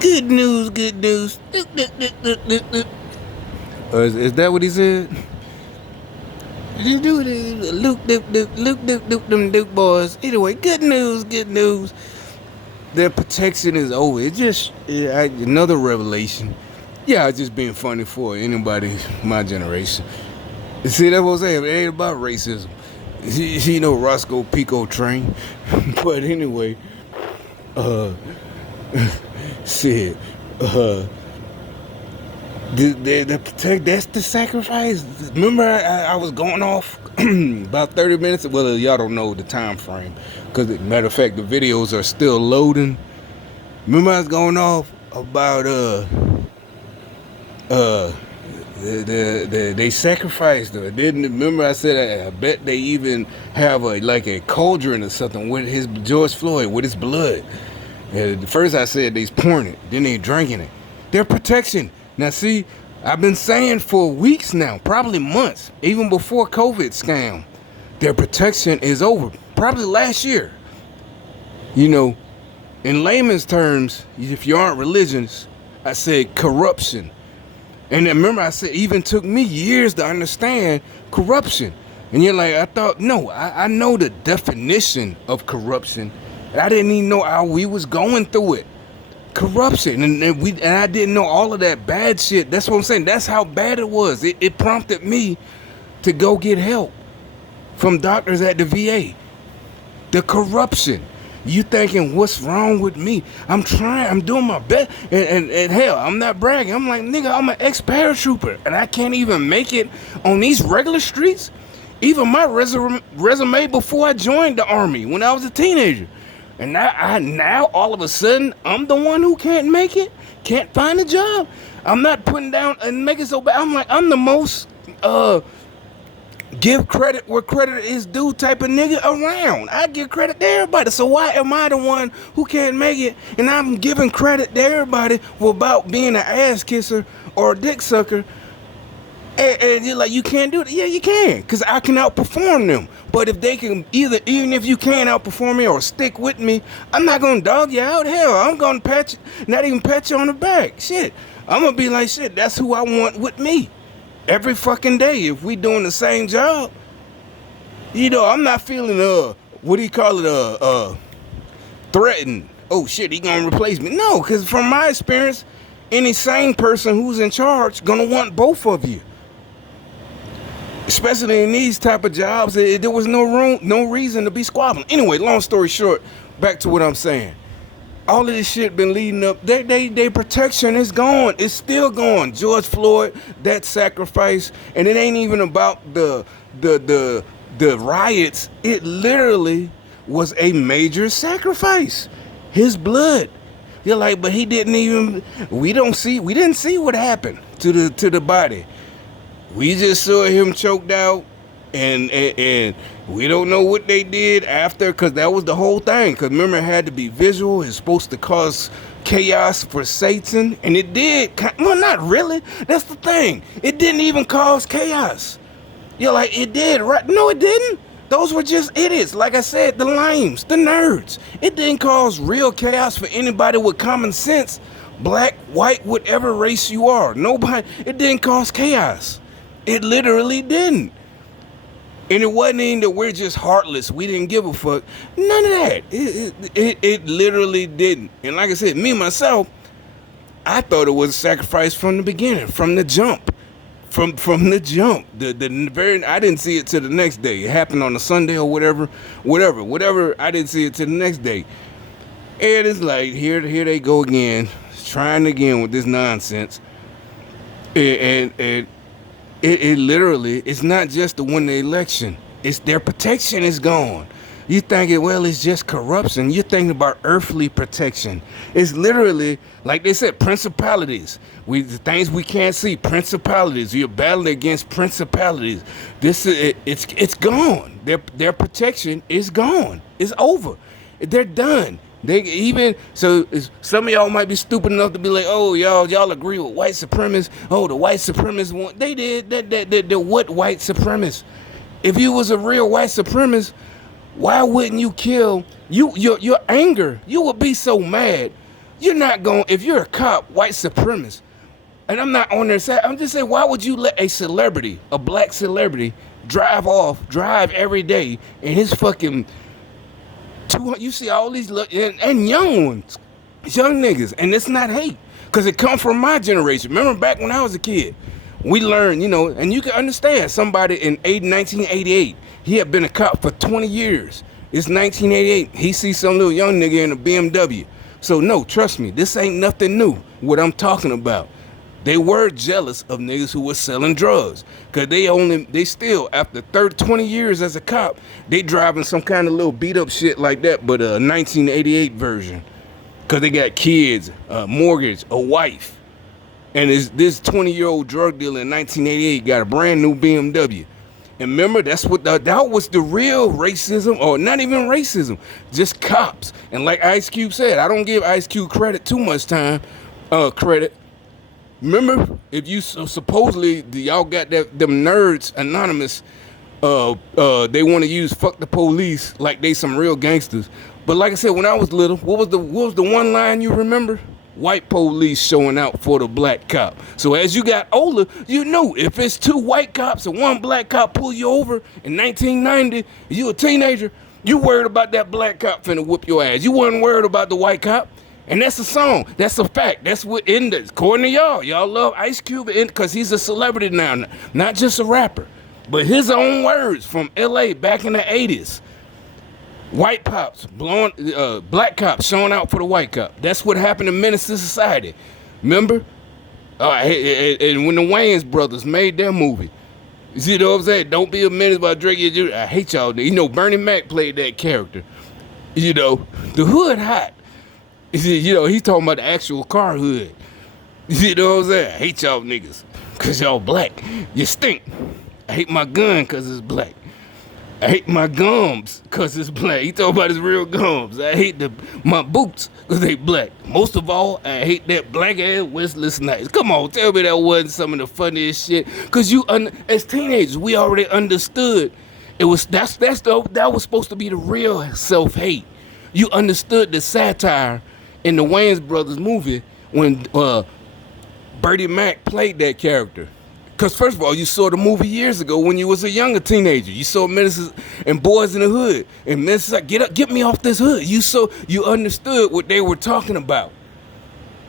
Good news, good news. Is that what he said? Luke, them Duke boys. Anyway, good news, good news. Their protection is over. It's just another revelation. Yeah, it's just being funny for anybody my generation. See, that's what I'm saying. It ain't about racism. You know, Roscoe Pico train. But anyway, uh, shit. Uh, the protect. That's the sacrifice. Remember, I was going off about 30 minutes. Well, y'all don't know the time frame, because matter of fact, the videos are still loading. Remember, I was going off about uh they sacrificed her. Didn't remember I said I bet they even have a cauldron or something with his George Floyd with his blood. First I said they's pouring it, then they drinking it. Their protection. Now see, I've been saying for weeks now, probably months, even before COVID scam, their protection is over. Probably last year. You know, in layman's terms, if you aren't religious, I said corruption. And then remember I said, it even took me years to understand corruption. And you're like, I thought, no, I know the definition of corruption. And I didn't even know how we was going through it. Corruption. And I didn't know all of that bad shit. That's what I'm saying. That's how bad it was. It prompted me to go get help from doctors at the VA. The corruption. You thinking, what's wrong with me? I'm trying, I'm doing my best. And hell, I'm not bragging. I'm like, nigga, I'm an ex-paratrooper. And I can't even make it on these regular streets. Even my resume before I joined the Army, when I was a teenager. And now all of a sudden, I'm the one who can't make it, can't find a job. I'm not putting down and making it so bad. I'm like, I'm the most give credit where credit is due type of nigga around. I give credit to everybody. So why am I the one who can't make it and I'm giving credit to everybody about being an ass kisser or a dick sucker? And you're like, you can't do it. Yeah, you can, because I can outperform them. But if they can even if you can't outperform me or stick with me, I'm not going to dog you out. Hell, I'm going to not even pat you on the back. Shit. I'm going to be like, shit, that's who I want with me. Every fucking day, if we doing the same job, you know, I'm not feeling what do you call it, threatened. Oh shit, he gonna replace me? No, because from my experience, any sane person who's in charge gonna want both of you. Especially in these type of jobs, there was no reason to be squabbling. Anyway, long story short, back to what I'm saying. All of this shit been leading up. Their protection is gone. It's still gone. George Floyd, that sacrifice, and it ain't even about the riots. It literally was a major sacrifice. His blood. You're like, but he didn't even. We didn't see what happened to the body. We just saw him choked out, and we don't know what they did after, because that was the whole thing. Because remember, it had to be visual. It's supposed to cause chaos for Satan, and it did. Well, not really. That's the thing. It didn't even cause chaos. You're like, it did, right? No, it didn't. Those were just idiots. Like I said, the lames, the nerds. It didn't cause real chaos for anybody with common sense. Black, white, whatever race you are. Nobody. It didn't cause chaos. It literally didn't. And it wasn't even that we're just heartless. We didn't give a fuck. None of that. It literally didn't. And like I said, me, myself, I thought it was a sacrifice from the beginning, from the jump. From the jump. I didn't see it till the next day. It happened on a Sunday or whatever. I didn't see it till the next day. And it's like, here they go again, trying again with this nonsense. And it literally, it's not just to win the election. It's their protection is gone. You thinking, well, it's just corruption. You're thinking about earthly protection. It's literally, like they said, principalities. The things we can't see, principalities. You're battling against principalities. It's gone. Their protection is gone. It's over. They're done. Some of y'all might be stupid enough to be like, oh, y'all agree with white supremacists. Oh, the white supremacists want. They did. The what white supremacists? If you was a real white supremacist, why wouldn't you kill? Your anger, you would be so mad You're not going, if you're a cop, white supremacist, and I'm not on their side, I'm just saying, why would you let a celebrity, a black celebrity, drive every day in his fucking 200, you see all these, and young ones, young niggas, and it's not hate, because it come from my generation. Remember back when I was a kid, we learned, and you can understand somebody in 1988, he had been a cop for 20 years. It's 1988. He sees some little young nigga in a BMW. So no, trust me, this ain't nothing new, what I'm talking about. They were jealous of niggas who were selling drugs. Cause they still, after 20 years as a cop, they driving some kind of little beat up shit like that, but a 1988 version. Cause they got kids, a mortgage, a wife. And this 20-year-old drug dealer in 1988 got a brand new BMW. And remember, that was the real racism, or not even racism, just cops. And like Ice Cube said, I don't give Ice Cube too much credit. Remember, if you supposedly y'all got them nerds anonymous, they want to use "fuck the police" like they some real gangsters. But like I said, when I was little, what was the one line you remember? White police showing out for the black cop. So as you got older, you knew if it's 2 white cops and 1 black cop pull you over in 1990, you a teenager, you worried about that black cop finna whoop your ass. You wasn't worried about the white cop. And that's a song. That's a fact. That's what according to y'all. Y'all love Ice Cube because he's a celebrity now, not just a rapper. But his own words from LA back in the 80s. White cops, black cops showing out for the white cop. That's what happened in Menace to Society. Remember? And when the Wayans brothers made their movie. You see what I'm saying? Don't be a menace by Drake. I hate y'all. Bernie Mac played that character. The hood hot. He's talking about the actual car hood. You know what I'm saying? I hate y'all niggas because y'all black. You stink. I hate my gun because it's black. I hate my gums because it's black. He talking about his real gums. I hate my boots because they black. Most of all, I hate that black ass Wesley Snipes. Come on, tell me that wasn't some of the funniest shit. Because as teenagers, we already understood that was supposed to be the real self-hate. You understood the satire in the Wayans brothers movie when Bertie Mac played that character. Because first of all, you saw the movie years ago when you was a younger teenager. You saw Menaces and Boys in the Hood. And Menaces like, get me off this hood. You understood what they were talking about.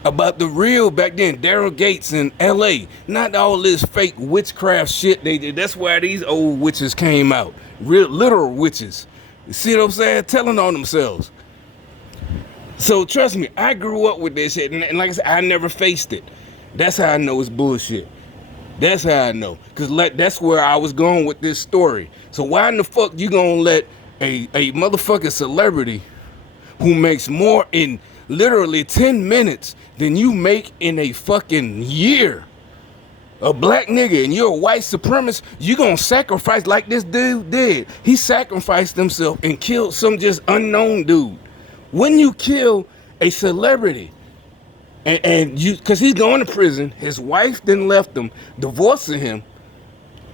About the real back then, Daryl Gates in LA. Not all this fake witchcraft shit they did. That's why these old witches came out. Real literal witches. You see what I'm saying? Telling on themselves. So trust me, I grew up with this shit. And like I said, I never faced it. That's how I know it's bullshit. That's how I know. Because that's where I was going with this story. So why in the fuck you gonna let a motherfucking celebrity who makes more in literally 10 minutes than you make in a fucking year, a black nigga, and you're a white supremacist, you gonna sacrifice like this dude did. He sacrificed himself and killed some just unknown dude. When you kill a celebrity, and you, because he's going to prison, his wife then left him, divorcing him.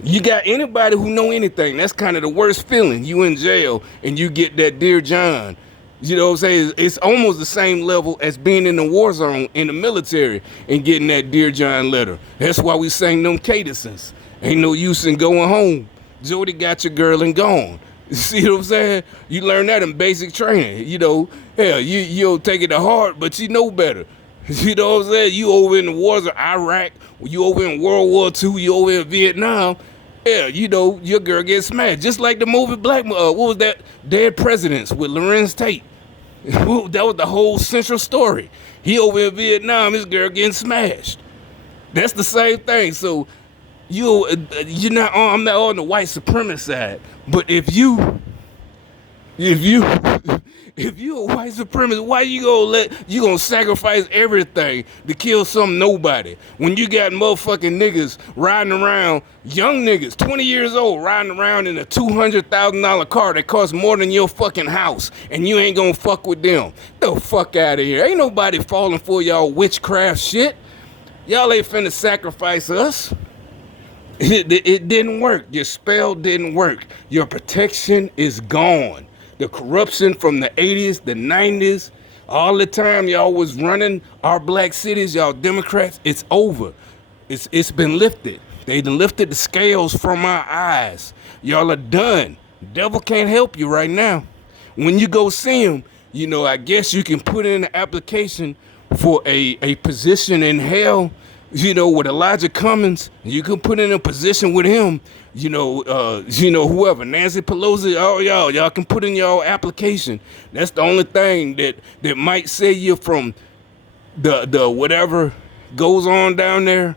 You got anybody who know anything, that's kind of the worst feeling. You in jail and you get that Dear John. You know what I'm saying? It's almost the same level as being in the war zone in the military and getting that Dear John letter. That's why we sang them cadences. Ain't no use in going home. Jody got your girl and gone. You see what I'm saying? You learn that in basic training. Hell, you don't take it to heart, but you know better. You know what I'm saying? You over in the wars of Iraq, you over in World War II, you over in Vietnam. Yeah, your girl gets smashed. Just like the movie what was that? Dead Presidents with Lorenz Tate. That was the whole central story. He over in Vietnam, his girl getting smashed. That's the same thing. So I'm not on the white supremacist side. But if you a white supremacist, why you gonna sacrifice everything to kill some nobody? When you got motherfucking niggas riding around, young niggas, 20 years old, riding around in a $200,000 car that costs more than your fucking house, and you ain't gonna fuck with them. The fuck out of here. Ain't nobody falling for y'all witchcraft shit. Y'all ain't finna sacrifice us. It didn't work. Your spell didn't work. Your protection is gone. The corruption from the 80s, the 90s, All the time y'all was running our black cities, y'all Democrats, it's over. It's been lifted. They done lifted the scales from our eyes. Y'all are done. Devil can't help you right now. When you go see him, I guess you can put in an application for a position in hell, with Elijah Cummings. You can put in a position with him, whoever, Nancy Pelosi, all y'all can put in your application. That's the only thing that might save you from the whatever goes on down there.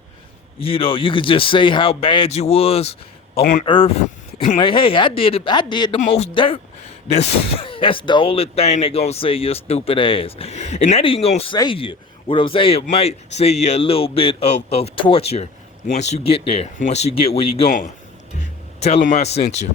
You could just say how bad you was on earth. And like, hey, I did the most dirt. That's the only thing that gonna save your stupid ass. And that ain't gonna save you. What I'm saying, it might save you a little bit of torture once you get there, once you get where you're going. Tell them I sent you.